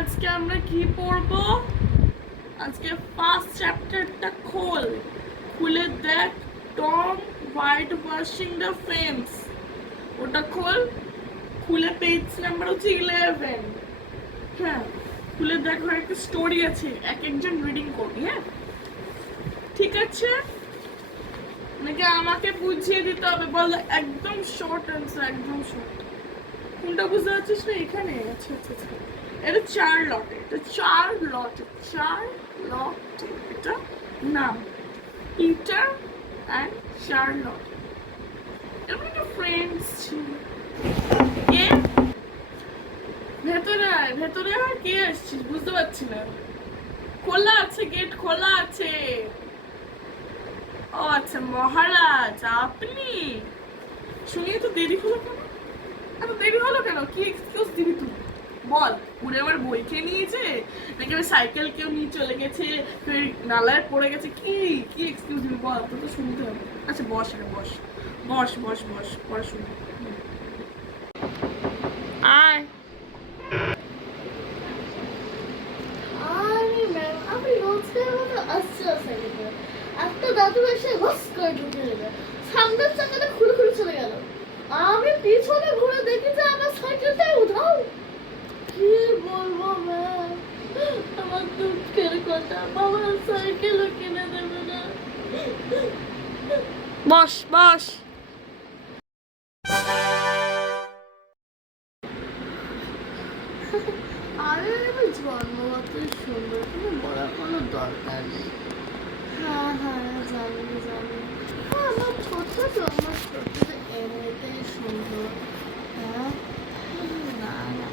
আজকে আমরা কি পড়বো? আজকে ফার্স্ট চ্যাপ্টারটা খুলে দেখ। Tom white washing the fence, ওটা খুলে পেজ নাম্বার হচ্ছে 11। হ্যাঁ, খুলে দেখো, একটা স্টোরি আছে, এক একজন রিডিং করবি। হ্যাঁ ঠিক আছে, নাকি আমাকে বুঝিয়ে দিতে হবে? বল, একদম শর্ট অ্যান্সার, একদম শর্ট। কোনটা বুঝতে পারছিস না? এখানে। আচ্ছা আচ্ছা আচ্ছা, এটা চার্লট, এটা নাম পিটার অ্যান্ড চার্লট, এরকম একটা ফ্রেন্ডস ছিল। কে ভেতরে আর কে আসছিস? বুঝতে পারছি না। খোলা আছে, গেট খোলা আছে। ও আচ্ছা, মহারাজ আপনি? শুনিয়ে তো দেরি হলো কেন? এত দেরি হলো কেন? কি এক্সকিউজ দিবি তুই? বল, উনি আমার বই খেয়ে নিয়েছে, নাকি আমি সাইকেল কেউ নিয়ে চলে গেছে, ফের নালায় পড়ে গেছে? কি কি এক্সকিউজ দিবি বল, তো তো শুনতে হবে। আচ্ছা বস, বস বস বস বস, পরে শুনি। আয়। আরে ম্যাম, আমি রোজকার মতো আসতে একটা দাদু এসে হস করে ঢুকে গেল, সামনের চাকাটা খুলে খুলে চলে গেল। আমি পিছনে ঘুরে দেখি যে আমার সাইকেলটা উধাও। কি বলবো ম্যাম, আমার দুঃখের কথা, বাবার সাইকেলও কিনে দেবে না। বস বস। আরে আমি জন্মগত সুন্দর, তুমি বলার কোনো দরকার নেই। হ্যাঁ হ্যাঁ, জানি জানি। আমার ছোট্ট এমনিতেই সুন্দর। হ্যাঁ, না না,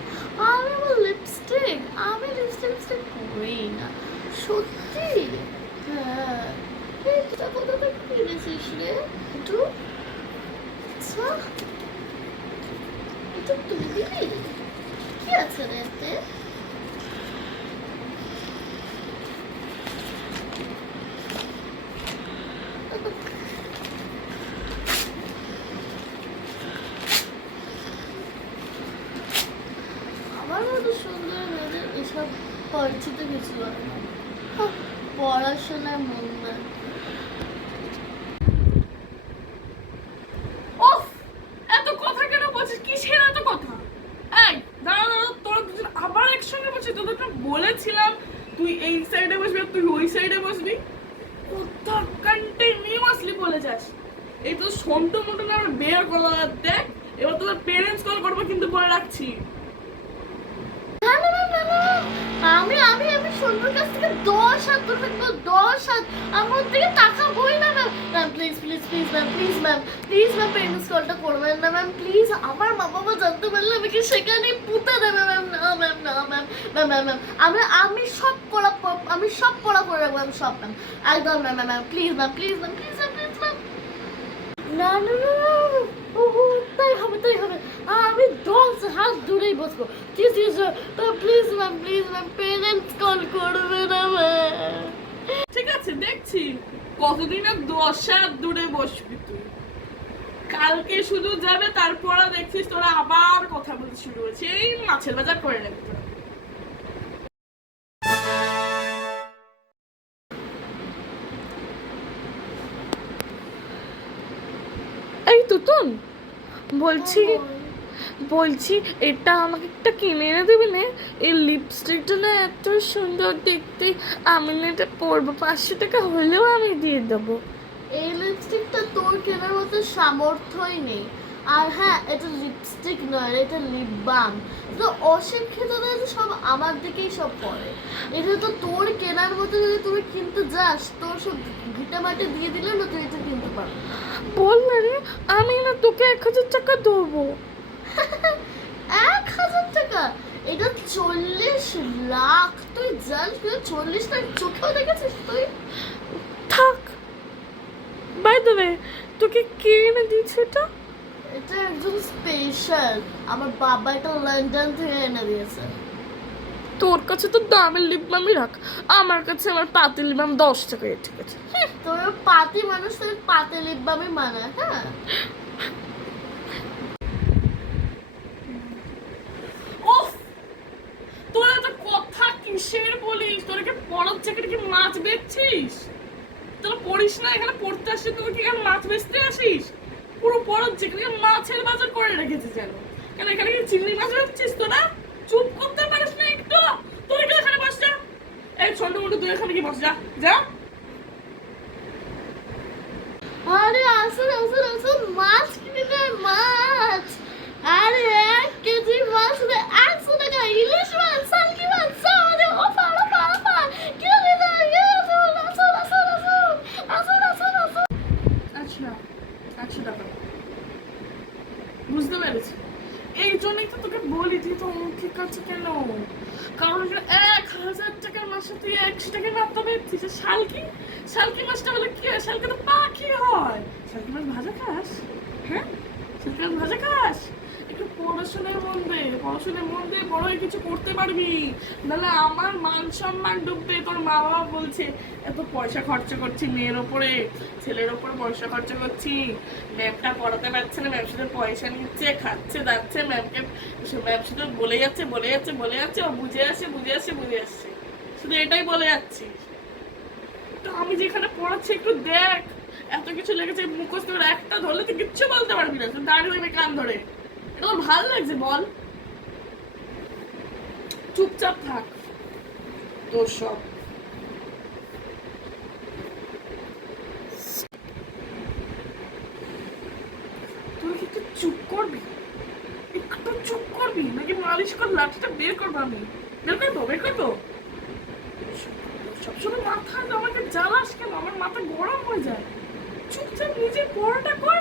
আমার লিপস্টিক, আমি লিপস্টিক করি না সত্যি। হ্যাঁ, এটা কোথা থেকে কিনেছিস রে? একটু আচ্ছা, এটা তুই দিবি? কি আছে রে এতে? আমার মতো সুন্দর মেয়েদের এসব পরিচিত কিছু হয় না। পড়াশোনায় মন না। ওফ, এত কথা কেন বলছিস? কিসের এত কথা? এই দাঁড়া দাঁড়া, তোরা দুজন আবার একসঙ্গে বলছিস? তোদেরকে বলেছিলাম তুই এই সাইডে বসবি আর তুই ওই সাইডে বসবি। কথা কন্টিনিউয়াসলি বলে যাস। এই তো সন্টু মন্টু না বের করা। দেখ, এবার তোদের পেরেন্টস কল করবো কিন্তু, বলে রাখছি। না না না না না, আমি আমি আমি সন্ধ্যর কাছ থেকে 10 হাত দূরে থাকবো, 10 হাত। আমার দিকে তাকাবোই না ma'am. Ma'am please please please ma'am, please ma'am, please ma'am, parents কলটা করবেন না ম্যাম প্লিজ। আমার মা বাবা জানতে পারলে আমাকে সেখানে পুঁতে দেবে ম্যাম। না ম্যাম, না ম্যাম, ম্যাম ম্যাম ম্যাম, আমি সব পড়া করে রাখবো, আমি সব ম্যাম, একদম ma'am ma'am, please ma'am, please ma'am, please ma'am, please ma'am. না না না না, ও তাই হবে তাই হবে। আমি 10 হাত দূরেই বসবো। Please please ma'am, parents call করবে না ম্যাম। ঠিক আছে, দেখছি কতদিন আর 10 হাত দূরে বসবি তুই। কালকে শুধু যাবে, তারপর দেখছিস তোরা আবার কথা বলতে শুরু হয়েছে। এই মাছের বাজার করে নেবে তোরা। এই তুতুন, বলছি বলছি এটা আমাকে একটা কিনে এনে দিবি না? এই লিপস্টিকটা না এত সুন্দর দেখতে, আমি না এটা পরবো। 500 টাকা হলেও আমি দিয়ে দেবো। এই লিপস্টিকটা তোর কেনার মতো সামর্থ্যই নেই। আর হ্যাঁ, এটা লিপস্টিক নয়, এটা লিপ বাম। তো অশিক্ষিতদের সব আমার দিকেই সব পড়ে। এটা তো তোর কেনার মতো, যদি তুই কিনতে যাস, তোর সব ভিটামাটি দিয়ে দিলে না তুই এটা কিনতে পারবি। বল না রে, আমি না তোকে 1000 টাকা দেবো। 1000 টাকা? এটা 40 লাখ। তুই জানিস 40 লাখ চোখেও দেখেছিস তুই? থাক, বাই দ্য ওয়ে, তোকে কে এনে দিয়েছে এটা? এটা একদম স্পেশাল, আমার বাবা এটা লন্ডন থেকে এনে দিয়েছে। তোর কাছে তো দামের লিপ বামই রাখ, আমার কাছে আমার পাতিল লিপ বাম 10 টাকায়। ঠিক আছে, তোর পাতি মানুষ, তোর পাতে লিপ বামই মানায়। হ্যাঁ, ওফ, তোরা তো চাকরি কি মাছ বেচছিস? তোরা পড়িস না, এখানে পড়তে আসছিস, তোরা কি এখানে মাছ বেচতে আসিস? পুরো বড় চাকরি মাছের বাজার করে রেখেছিস যেন। কেন এখানে কি চিংড়ি মাছ বেচছিস তোরা? চুপ করতে পারিস না একটু? তুই কি এখানে বস যা। এই ছোট মোটো তুই এখানে কি বস যা যা। আরে আসুন আসুন আসুন, মাছ কিনে নেয়, মাছ। আরে 1 কেজি মাছ 100 টাকা, ইলিশ মাছ, সালকি মাছ, আরে অফার অফার অফার, কিনে নেয়, আসুন আসুন আসুন আসুন আসুন আসুন। আচ্ছা 100 টাকা, বুঝতে পেরেছি। এই জন্যই তো তোকে বলি তুই তো মুখে কাছে কেন, কারণ 1000 টাকার মাসে তুই 100 টাকা মাত্রা পেয়েছিস। শালকি শালকি মাছটা হলে কি হয়? শালকি তো পাখি হয়। শালকি মাছ ভাজা খাস? হ্যাঁ, শালকি মাছ ভাজা খাস? একটু পড়াশোনার মন দে, পড়াশোনার মন দে, বড় হয়ে কিছু করতে পারবি। নাহলে আমার মান সম্মান ডুববে। তোর মা বাবা বলছে এত পয়সা খরচা করছি মেয়ের ওপরে, ছেলের ওপরে পয়সা খরচা করছি, ম্যামটা পড়াতে পারছে না, ম্যাম শুধু পয়সা নিচ্ছে, খাচ্ছে যাচ্ছে, ম্যামকে ম্যাম শুধু বলে যাচ্ছে বলে যাচ্ছে বলে যাচ্ছে, ও বুঝে আসছে বুঝে আসছে বুঝে আসছে, শুধু এটাই বলে যাচ্ছি। তো আমি যেখানে পড়াচ্ছি একটু দেখ, এত কিছু লেগেছে মুখস্থ করে একটা ধরলে তুই কিচ্ছু বলতে পারবি না, তুই দাঁড়িয়ে হইবে কান ধরে। এটা তোর ভালো লাগছে বল? চুপচাপ থাক, তোর সব। তুই কি একটু চুপ করবি? একটু চুপ করবি নাকি মালিশ কর লাঠিটা বের করবো আমি? বের করবো বের করবো? সবসময় মাথায় আমাকে জ্বালাস কেন? আমার মাথা গরম হয়ে যায়। চুপচাপ নিজের পড়াটা কর।